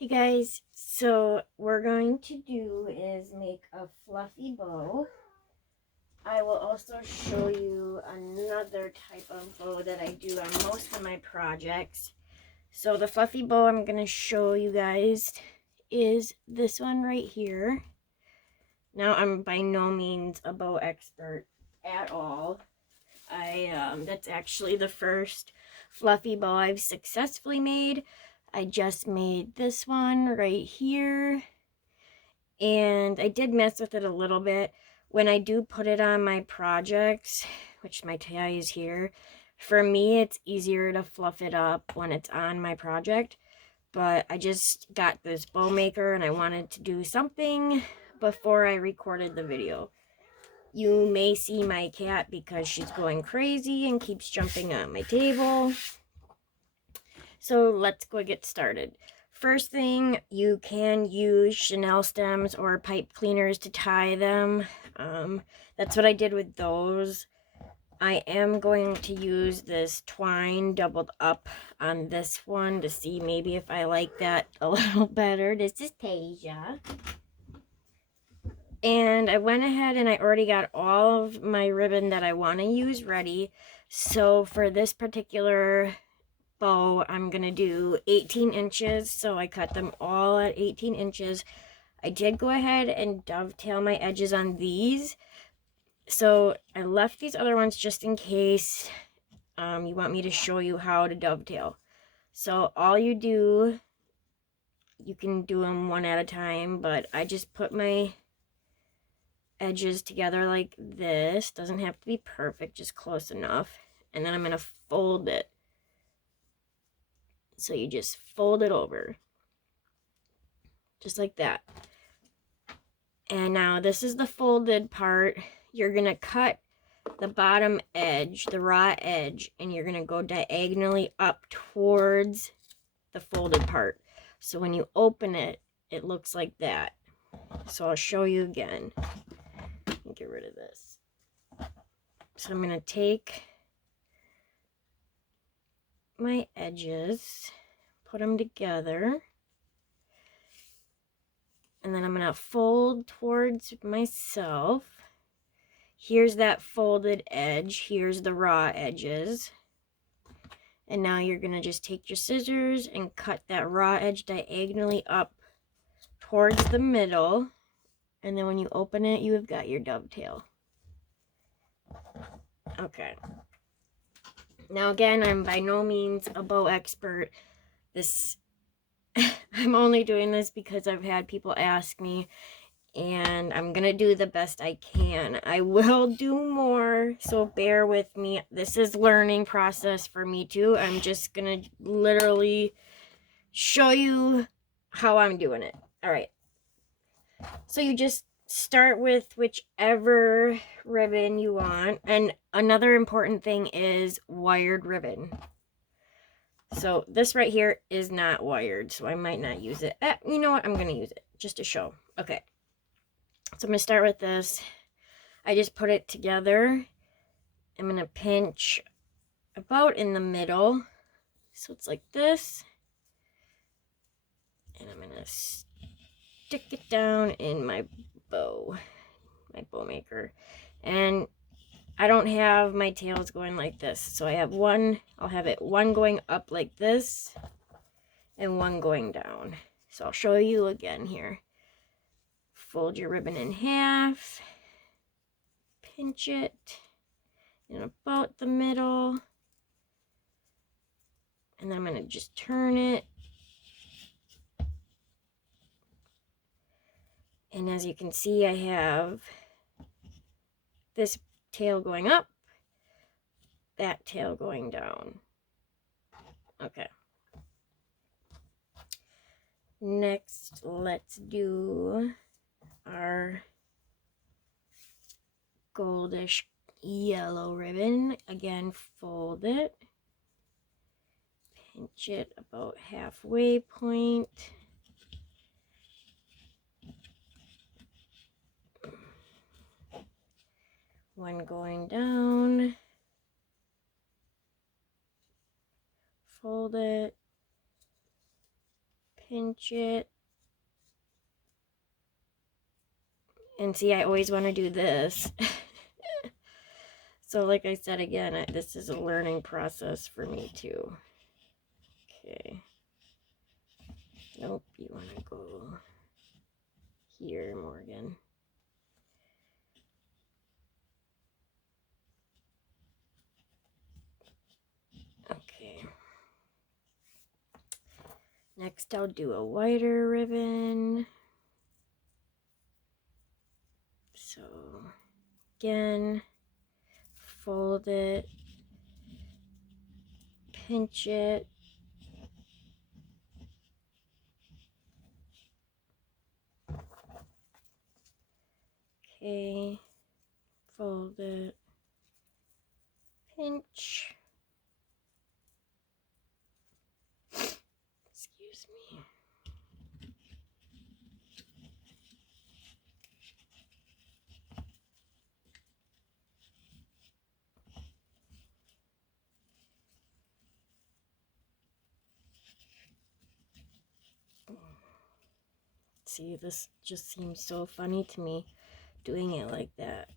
Hey guys, so we're going to do is make a fluffy bow. I will also show you another type of bow that I do on most of my projects. So the fluffy bow I'm going to show you guys is this one right here. Now I'm by no means a bow expert at all. That's actually the first fluffy bow I've successfully made. I just made this one right here, and I did mess with it a little bit. When I do put it on my projects, which my tie is here, for me it's easier to fluff it up when it's on my project. But I just got this bow maker and I wanted to do something before I recorded the video. You may see my cat because she's going crazy and keeps jumping on my table. So let's go get started. First thing, you can use Chanel stems or pipe cleaners to tie them. That's what I did with those. I am going to use this twine doubled up on this one to see maybe if I like that a little better. This is Tasia. And I went ahead and I already got all of my ribbon that I want to use ready. So for this particular bow, I'm going to do 18 inches. So I cut them all at 18 inches. I did go ahead and dovetail my edges on these. So I left these other ones just in case you want me to show you how to dovetail. So all you do, you can do them one at a time, but I just put my edges together like this. Doesn't have to be perfect, just close enough. And then I'm going to fold it. So you just fold it over. Just like that. And now this is the folded part. You're going to cut the bottom edge, the raw edge, and you're going to go diagonally up towards the folded part. So when you open it, it looks like that. So I'll show you again. Get rid of this. So I'm going to take my edges, put them together, and then I'm going to fold towards myself. Here's that folded edge. Here's the raw edges. And now you're going to just take your scissors and cut that raw edge diagonally up towards the middle. And then when you open it, you have got your dovetail. Okay. Now again, I'm by no means a bow expert. I'm only doing this because I've had people ask me, and I'm gonna do the best I can. I will do more, so bear with me. This is learning process for me too. I'm just gonna literally show you how I'm doing it. All right. So you just start with whichever ribbon you want. And another important thing is wired ribbon. So this right here is not wired, so I might not use it. You know what? I'm going to use it just to show. Okay. So I'm going to start with this. I just put it together. I'm going to pinch about in the middle. So it's like this. And I'm going to stick it down in my bow maker. And I don't have my tails going like this. So I have one, I'll have it one going up like this and one going down. So I'll show you again here. Fold your ribbon in half, pinch it in about the middle, and then I'm going to just turn it. And as you can see, I have this tail going up, that tail going down. Okay. Next, let's do our goldish yellow ribbon. Again, fold it, pinch it about halfway point. One going down, fold it, pinch it. And see, I always want to do this. So like I said again, this is a learning process for me too. Okay. Nope, you want to go here, Morgan. Okay. Next, I'll do a wider ribbon. So, again, fold it, pinch it. Okay, fold it, pinch. Excuse me. See, this just seems so funny to me, doing it like that.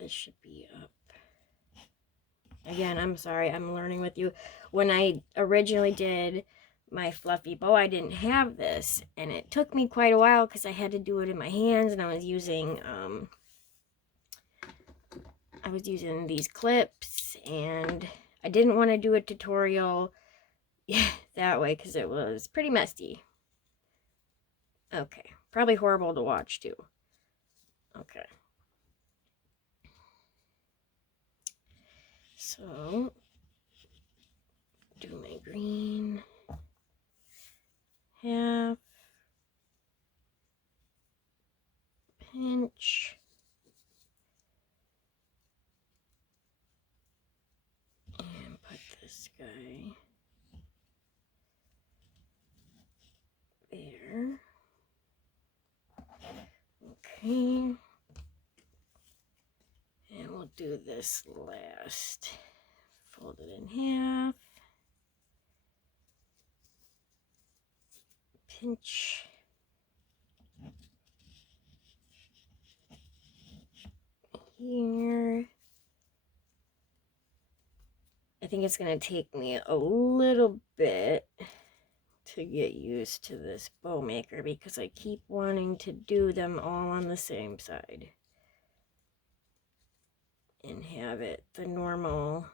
This should be up. Again, I'm sorry, I'm learning with you. When I originally did my fluffy bow, I didn't have this, and it took me quite a while because I had to do it in my hands, and I was using these clips, and I didn't want to do a tutorial that way because it was pretty messy. Okay, probably horrible to watch too. Okay. So, do my green, half, pinch, and put this guy there. Okay. And we'll do this last. Fold it in half. Pinch. Here. I think it's going to take me a little bit to get used to this bow maker because I keep wanting to do them all on the same side and have it the normal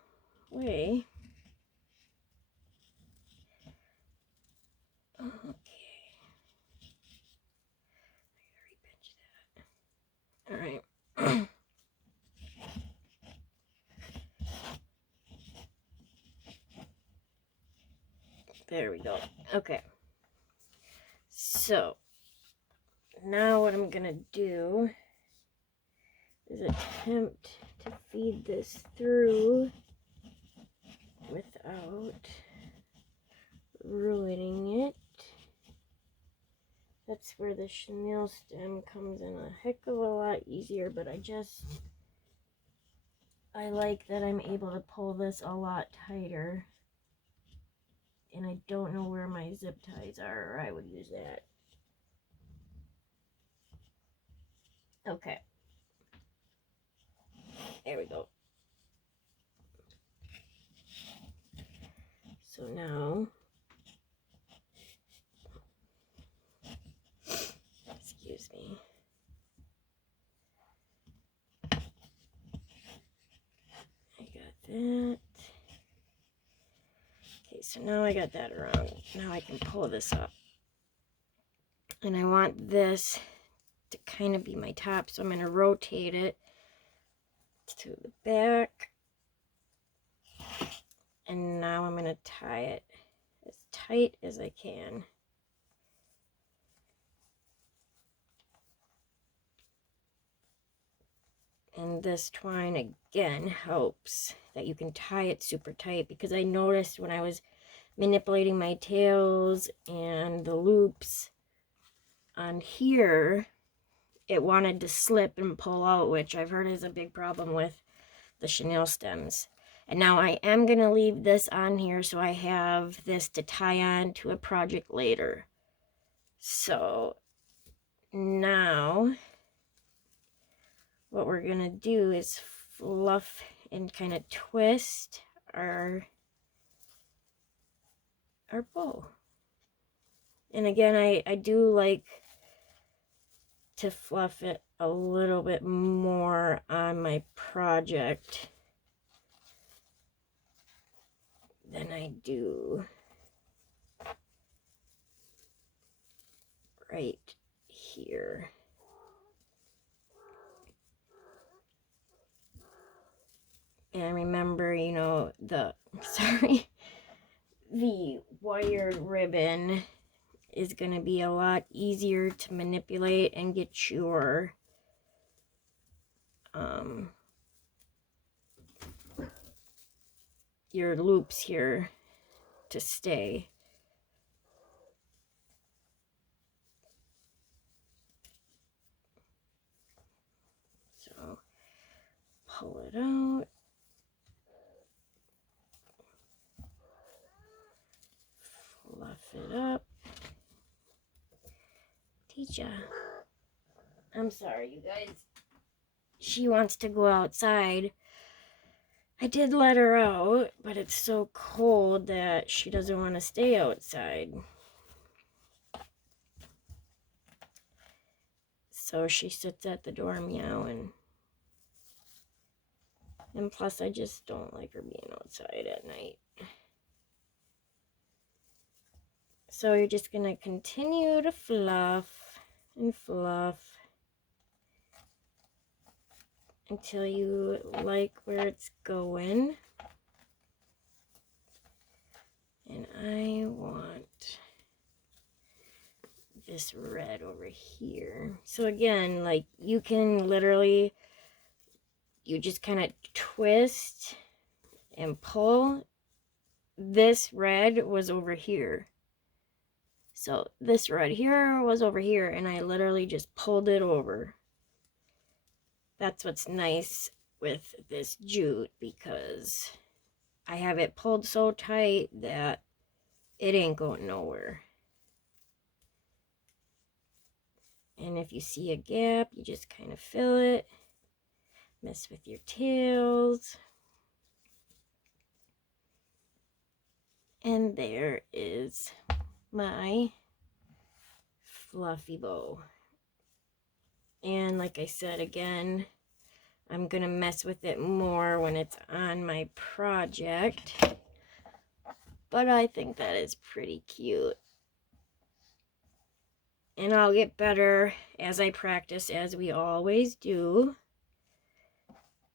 way. Okay. I gotta repinch that. All right. There we go. Okay. So now what I'm gonna do is attempt to feed this through without ruining it. That's where the chenille stem comes in a heck of a lot easier, but I like that I'm able to pull this a lot tighter. And I don't know where my zip ties are, or I would use that. Okay. There we go. So now, excuse me. I got that. Okay, so now I got that around. Now I can pull this up. And I want this to kind of be my top, so I'm going to rotate it to the back. And now I'm going to tie it as tight as I can. And this twine again helps that you can tie it super tight, because I noticed when I was manipulating my tails and the loops on here, it wanted to slip and pull out, which I've heard is a big problem with the chenille stems. And now I am going to leave this on here so I have this to tie on to a project later. So now what we're going to do is fluff and kind of twist our bow. And again, I do like to fluff it a little bit more on my project than I do right here. And remember, you know, the wired ribbon is going to be a lot easier to manipulate and get your loops here to stay. So pull it out. Fluff it up. Teacher. I'm sorry, you guys. She wants to go outside. I did let her out, but it's so cold that she doesn't want to stay outside. So she sits at the door meowing. And plus, I just don't like her being outside at night. So you're just going to continue to fluff and fluff until you like where it's going. And I want this red over here. So again, like, you can literally, you just kind of twist and pull. This red was over here. So this red here was over here, and I literally just pulled it over. That's what's nice with this jute, because I have it pulled so tight that it ain't going nowhere. And if you see a gap, you just kind of fill it. Mess with your tails. And there is my fluffy bow. And like I said, again, I'm going to mess with it more when it's on my project. But I think that is pretty cute. And I'll get better as I practice, as we always do.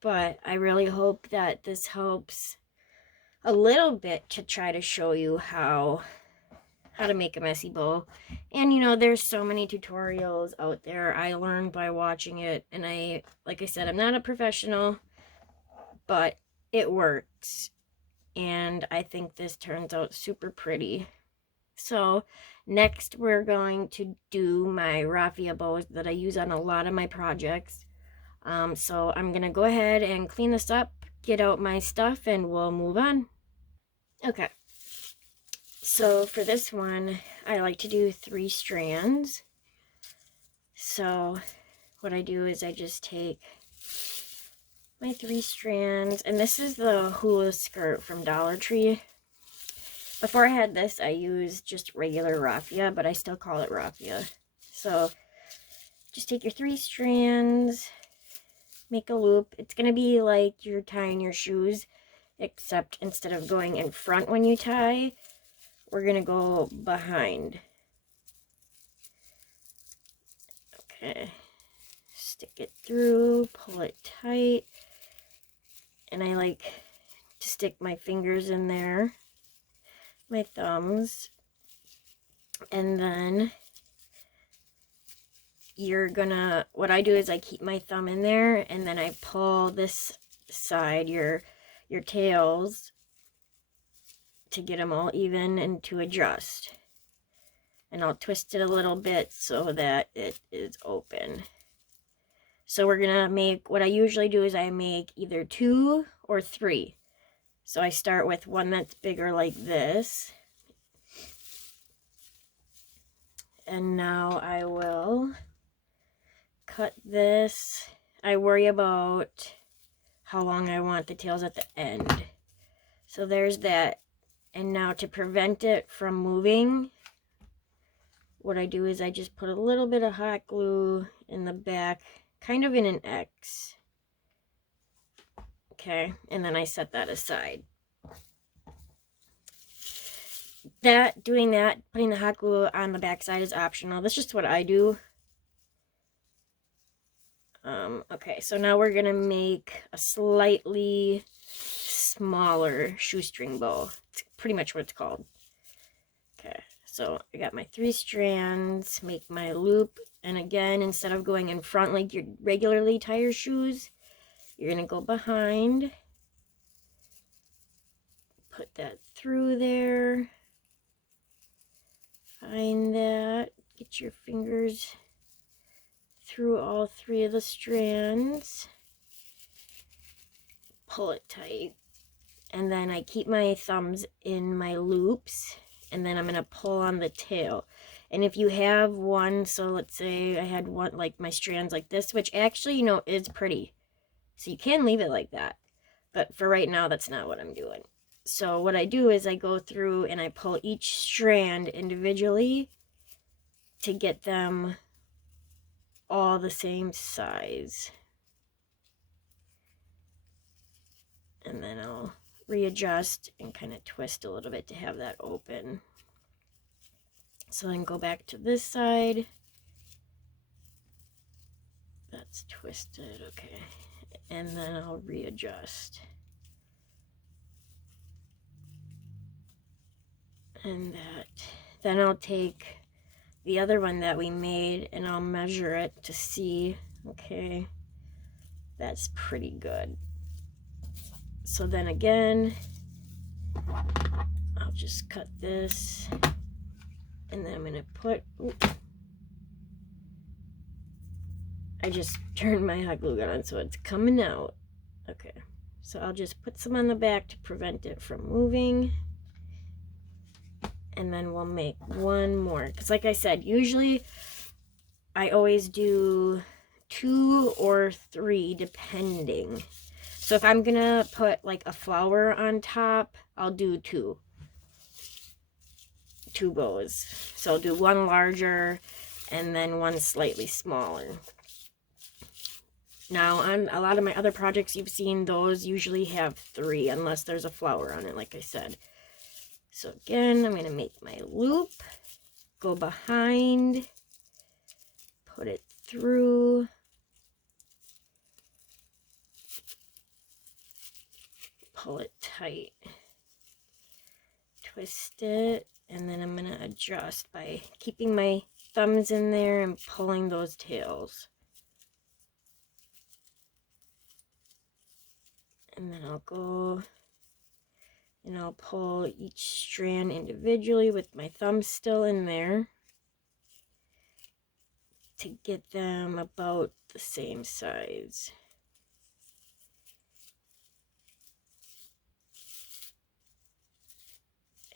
But I really hope that this helps a little bit to try to show you how to make a messy bow. And you know, there's so many tutorials out there. I learned by watching it, and like I said, I'm not a professional, but it works. And I think this turns out super pretty. So next we're going to do my raffia bows that I use on a lot of my projects. So I'm gonna go ahead and clean this up, get out my stuff, and we'll move on. Okay, so for this one, I like to do 3 strands. So what I do is I just take my 3 strands, and this is the Hula skirt from Dollar Tree. Before I had this, I used just regular raffia, but I still call it raffia. So just take your 3 strands, make a loop. It's going to be like you're tying your shoes, except instead of going in front when you tie, we're going to go behind. Okay, stick it through, pull it tight, and I like to stick my fingers in there, my thumbs, and then you're gonna, what I do is I keep my thumb in there, and then I pull this side, your tails, to get them all even and to adjust. And I'll twist it a little bit so that it is open. So we're gonna make, what I usually do is I make either 2 or 3. So I start with one that's bigger like this. And now I will cut this. I worry about how long I want the tails at the end. So there's that. And now to prevent it from moving, what I do is I just put a little bit of hot glue in the back, kind of in an X. Okay, and then I set that aside. Doing that, putting the hot glue on the back side is optional. That's just what I do. Okay, so now we're gonna make a slightly smaller shoestring bow. It's pretty much what it's called. Okay, so I got my 3 strands, make my loop, and again, instead of going in front like you regularly tie your shoes, you're gonna go behind, put that through there, find that, get your fingers through all 3 of the strands, pull it tight, and then I keep my thumbs in my loops, and then I'm going to pull on the tail. And if you have one, so let's say I had one, like my strands like this, which actually, you know, is pretty. So you can leave it like that. But for right now, that's not what I'm doing. So what I do is I go through and I pull each strand individually to get them all the same size. And then I'll readjust and kind of twist a little bit to have that open. So then go back to this side. That's twisted, okay. And then I'll readjust. And that. Then I'll take the other one that we made and I'll measure it to see, okay, that's pretty good. So then again, I'll just cut this, and then I'm gonna put, I just turned my hot glue gun on so it's coming out. Okay, so I'll just put some on the back to prevent it from moving. And then we'll make one more. Because like I said, usually I always do 2 or 3 depending. So if I'm going to put like a flower on top, I'll do 2 bows. So I'll do one larger and then one slightly smaller. Now on a lot of my other projects you've seen, those usually have 3 unless there's a flower on it, like I said. So again, I'm going to make my loop, go behind, put it through, pull it tight, twist it, and then I'm going to adjust by keeping my thumbs in there and pulling those tails. And then I'll go and I'll pull each strand individually with my thumbs still in there to get them about the same size.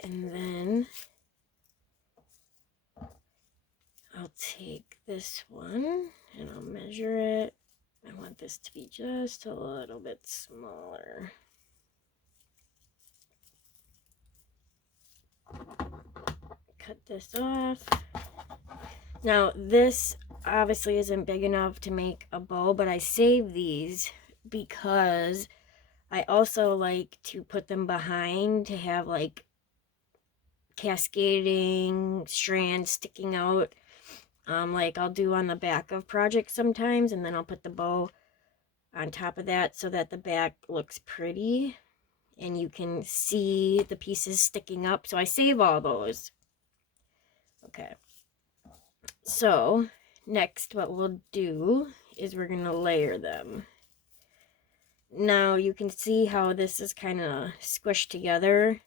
And then I'll take this one and I'll measure it. I want this to be just a little bit smaller. Cut this off. Now this obviously isn't big enough to make a bow, but I save these because I also like to put them behind to have like cascading strands sticking out, like I'll do on the back of projects sometimes, and then I'll put the bow on top of that so that the back looks pretty and you can see the pieces sticking up. So I save all those. Okay, so next what we'll do is we're gonna layer them. Now you can see how this is kind of squished together,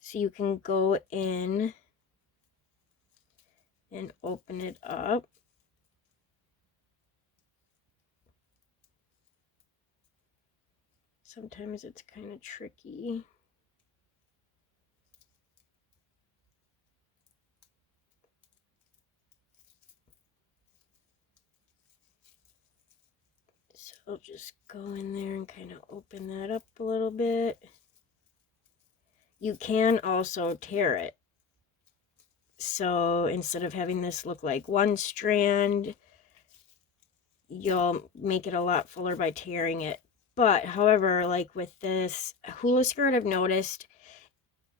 so you can go in and open it up. sometimes it's kind of tricky. So I'll just go in there and kind of open that up a little bit. You can also tear it. So instead of having this look like one strand, you'll make it a lot fuller by tearing it. But however, like with this hula skirt, I've noticed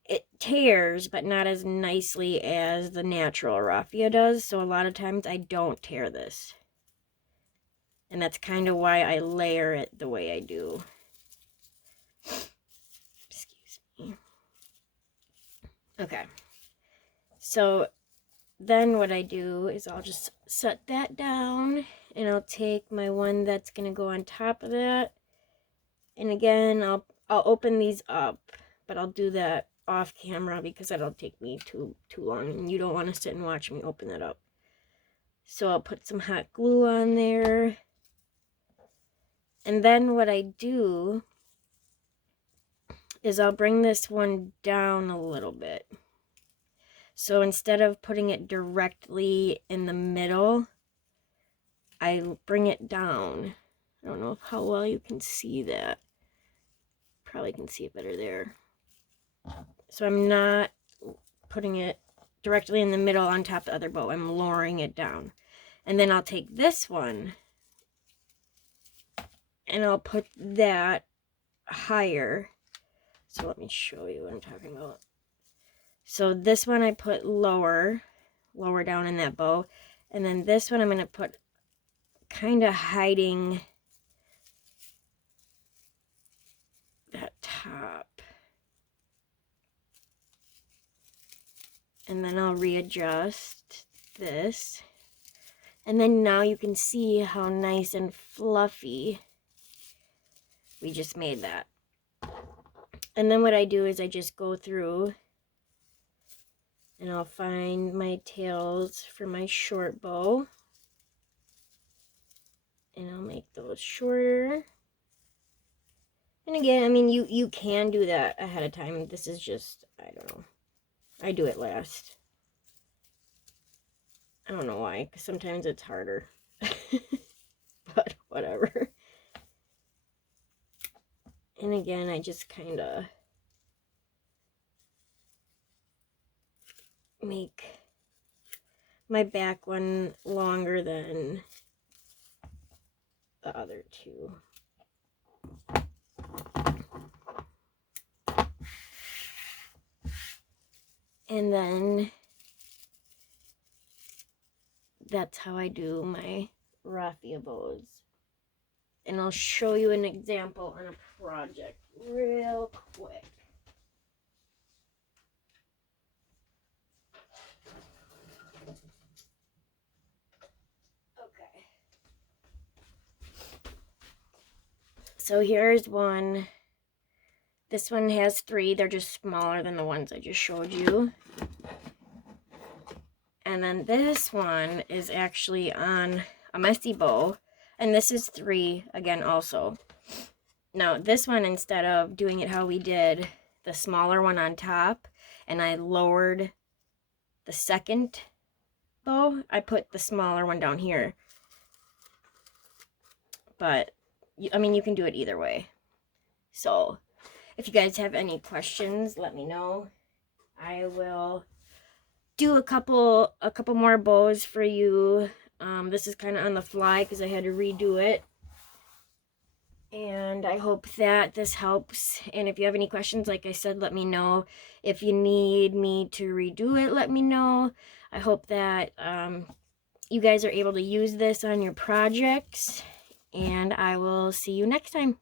it tears, but not as nicely as the natural raffia does. So a lot of times I don't tear this. And that's kind of why I layer it the way I do. Excuse me. Okay. So then what I do is I'll just set that down, and I'll take my one that's going to go on top of that. And again, I'll open these up, but I'll do that off camera because that'll take me too long, and you don't want to sit and watch me open that up. So I'll put some hot glue on there. And then what I do is I'll bring this one down a little bit. So instead of putting it directly in the middle, I bring it down. I don't know how well you can see that. Probably can see it better there. So I'm not putting it directly in the middle on top of the other bow. I'm lowering it down. And then I'll take this one and I'll put that higher. So let me show you what I'm talking about. So this one I put lower down in that bow. And then this one I'm going to put kind of hiding that top. And then I'll readjust this. And then now you can see how nice and fluffy we just made that. And then what I do is I just go through and I'll find my tails for my short bow. And I'll make those shorter. And again, I mean, you can do that ahead of time. This is just, I don't know. I do it last. I don't know why, because sometimes it's harder. But whatever. And again, I just kind of make my back one longer than the other two. And then that's how I do my raffia bows. And I'll show you an example on a project real quick. Okay. So here's one. This one has 3. They're just smaller than the ones I just showed you. And then this one is actually on a messy bow. And this is 3 again also. Now this one, instead of doing it how we did the smaller one on top, and I lowered the second bow, I put the smaller one down here. But, I mean, you can do it either way. So, if you guys have any questions, let me know. I will do a couple more bows for you. This is kind of on the fly because I had to redo it. And I hope that this helps. And if you have any questions, like I said, let me know. If you need me to redo it, let me know. I hope that you guys are able to use this on your projects. And I will see you next time.